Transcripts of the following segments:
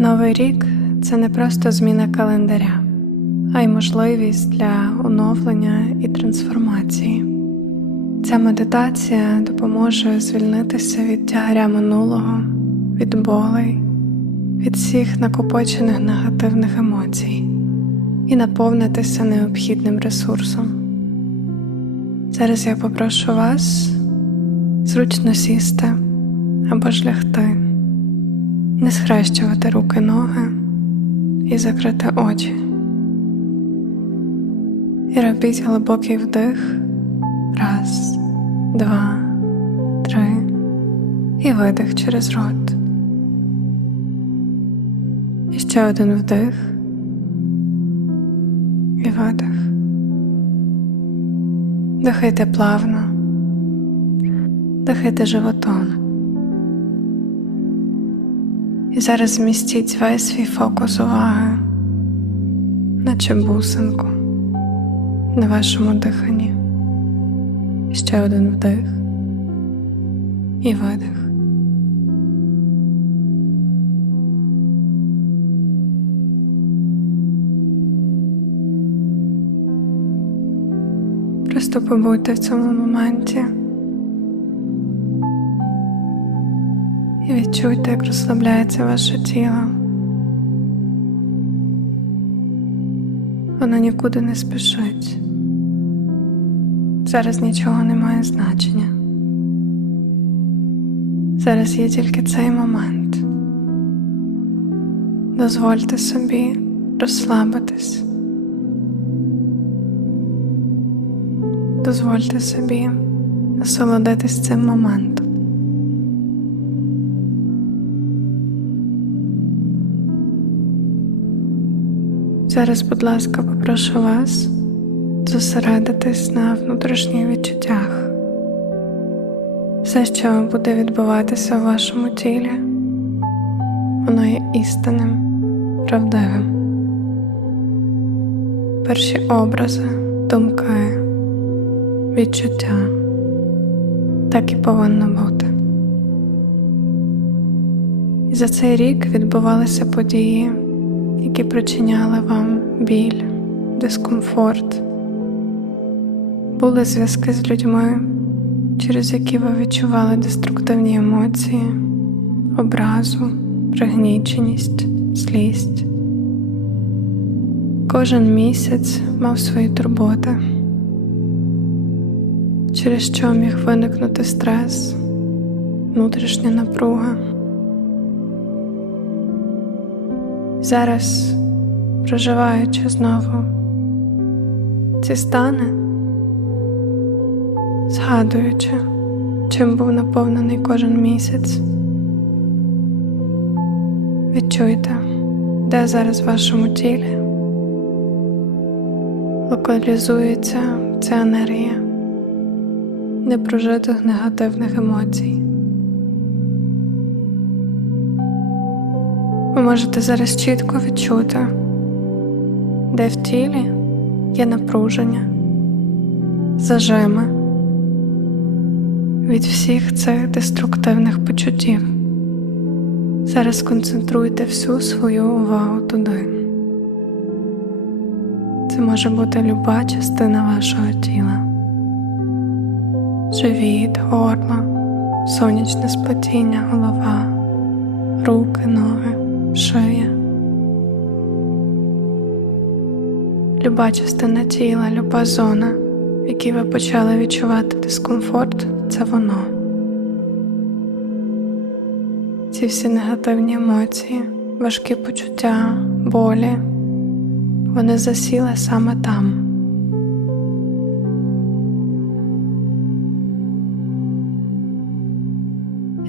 Новий рік це не просто зміна календаря, а й можливість для оновлення і трансформації. Ця медитація допоможе звільнитися від тягаря минулого, від болей, від всіх накопичених негативних емоцій і наповнитися необхідним ресурсом. Зараз я попрошу вас зручно сісти або ж лягти, не схрещувати руки ноги і закрити очі. І робіть глибокий вдих. Раз, два, три. І видих через рот. І ще один вдих. І видих. Дихайте плавно. Дихайте животом. І зараз змістіть весь свій фокус уваги, наче бусинку на вашому диханні. Ще один вдих і видих. Просто побудьте в цьому моменті і відчуйте, як розслабляється ваше тіло. Воно нікуди не спішить. Зараз нічого не має значення. Зараз є тільки цей момент. Дозвольте собі розслабитись. Дозвольте собі насолодитись цим моментом. Зараз, будь ласка, попрошу вас зосередитись на внутрішніх відчуттях. Все, що буде відбуватися в вашому тілі, воно є істинним, правдивим. Перші образи, думки, відчуття так і повинно бути. І за цей рік відбувалися події, які причиняли вам біль, дискомфорт, були зв'язки з людьми, через які ви відчували деструктивні емоції, образу, пригніченість, злість. Кожен місяць мав свої турботи, через що міг виникнути стрес, внутрішня напруга. Зараз, проживаючи знову ці стани, згадуючи, чим був наповнений кожен місяць, відчуйте, де зараз в вашому тілі локалізується ця енергія непрожитих негативних емоцій. Ви можете зараз чітко відчути, де в тілі є напруження, зажими від всіх цих деструктивних почуттів. Зараз концентруйте всю свою увагу туди. Це може бути люба частина вашого тіла, живіт, горло, сонячне сплетіння, голова, руки, ноги шия. Люба частина тіла, люба зона, в якій ви почали відчувати дискомфорт, це воно. Ці всі негативні емоції, важкі почуття, болі, вони засіли саме там.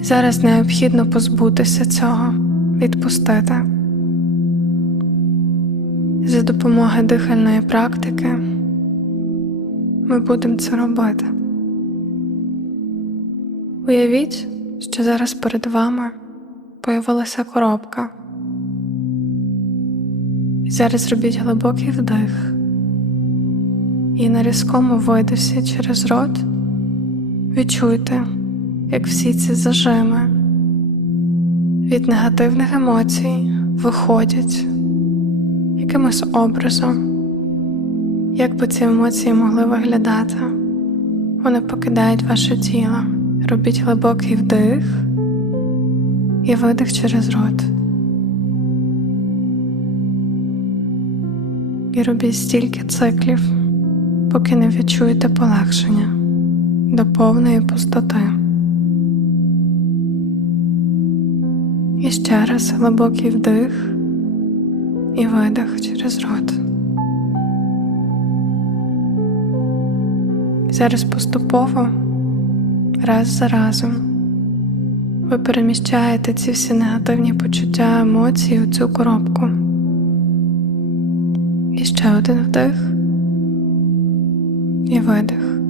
Зараз необхідно позбутися цього відпустити. За допомогою дихальної практики ми будемо це робити. Уявіть, що зараз перед вами появилася коробка. Зараз робіть глибокий вдих і на різкому видосі через рот відчуйте, як всі ці зажими від негативних емоцій виходять якимось образом. Як би ці емоції могли виглядати? Вони покидають ваше тіло. Робіть глибокий вдих і видих через рот. І робіть стільки циклів, поки не відчуєте полегшення до повної пустоти. І ще раз глибокий вдих і видих через рот. Зараз поступово, раз за разом, ви переміщаєте ці всі негативні почуття, емоції у цю коробку. І ще один вдих і видих.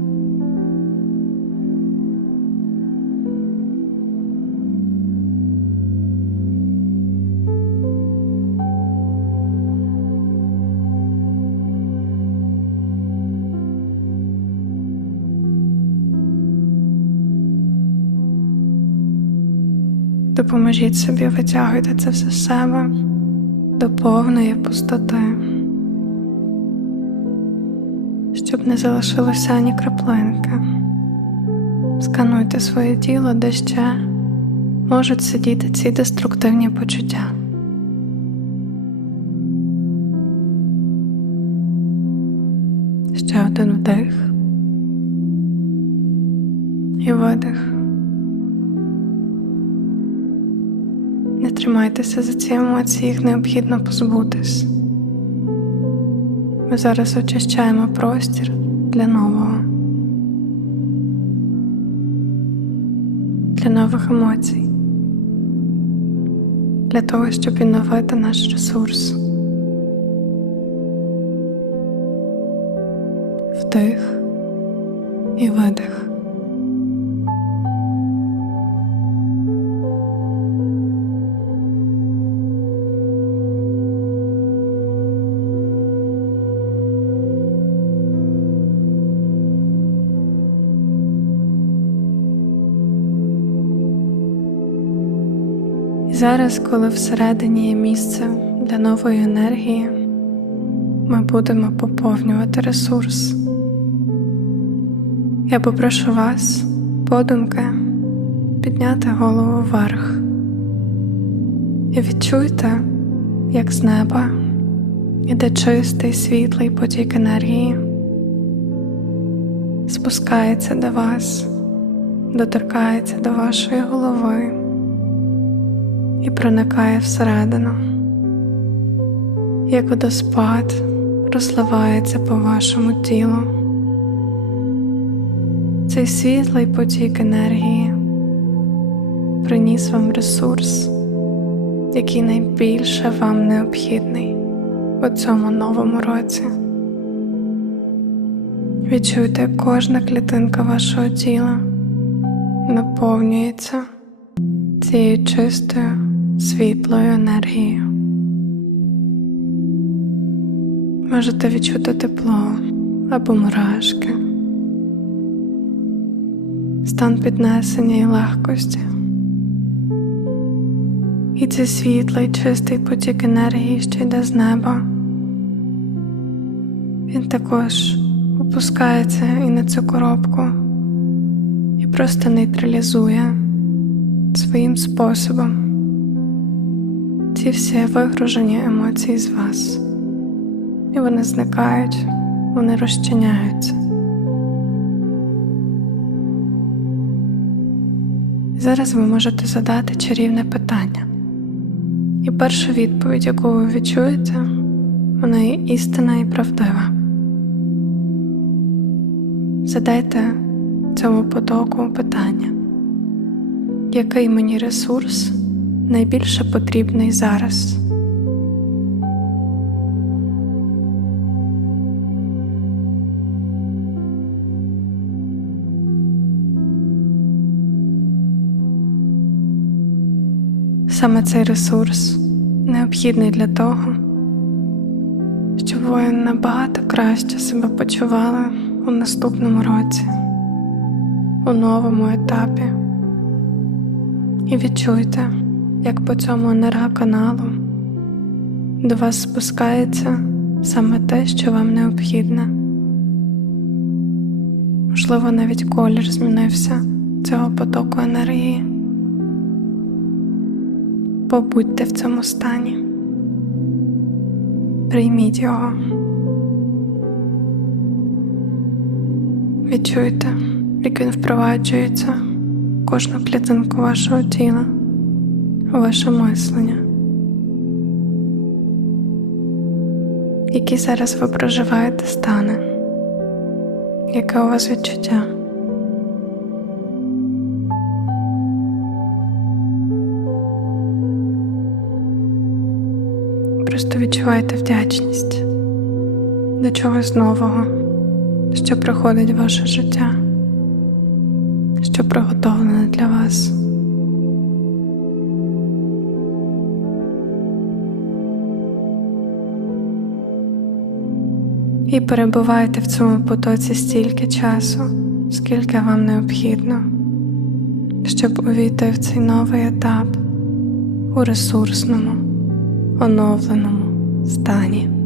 Допоможіть собі витягуйте це все з себе до повної пустоти, щоб не залишилося ані краплинки. Скануйте своє тіло, де ще можуть сидіти ці деструктивні почуття. Ще один вдих і видих. Тримайтеся за ці емоції, їх необхідно позбутись. Ми зараз очищаємо простір для нового, для нових емоцій, для того, щоб відновити наш ресурс. Вдих і видих. Зараз, коли всередині є місце для нової енергії, ми будемо поповнювати ресурс. Я попрошу вас, подумки, підняти голову вверх і відчуйте, як з неба іде чистий світлий потік енергії, спускається до вас, доторкається до вашої голови і проникає всередину, як водоспад розливається по вашому тілу. Цей світлий потік енергії приніс вам ресурс, який найбільше вам необхідний у цьому новому році. Відчуйте, кожна клітинка вашого тіла наповнюється цією чистою світлою енергією. Можете відчути тепло або мурашки, стан піднесення і легкості. І цей світлий чистий потік енергії, що йде з неба. Він також опускається і на цю коробку і просто нейтралізує своїм способом ці всі вигружені емоції з вас, і вони зникають, вони розчиняються. Зараз ви можете задати чарівне питання. І перша відповідь, яку ви відчуєте, вона є істина і правдива. Задайте цьому потоку питання, який мені ресурс найбільше потрібний зараз. Саме цей ресурс необхідний для того, щоб ви набагато краще себе почували у наступному році, у новому етапі. І відчуйте, як по цьому енергоканалу до вас спускається саме те, що вам необхідне. Можливо, навіть колір змінився цього потоку енергії. Побудьте в цьому стані. Прийміть його. Відчуйте, як він впроваджується в кожну клітинку вашого тіла, ваше мислення. Які зараз ви проживаєте стани? Яке у вас відчуття? Просто відчувайте вдячність до чогось нового, що приходить в ваше життя, що приготовлене для вас. І перебувайте в цьому потоці стільки часу, скільки вам необхідно, щоб увійти в цей новий етап у ресурсному, оновленому стані.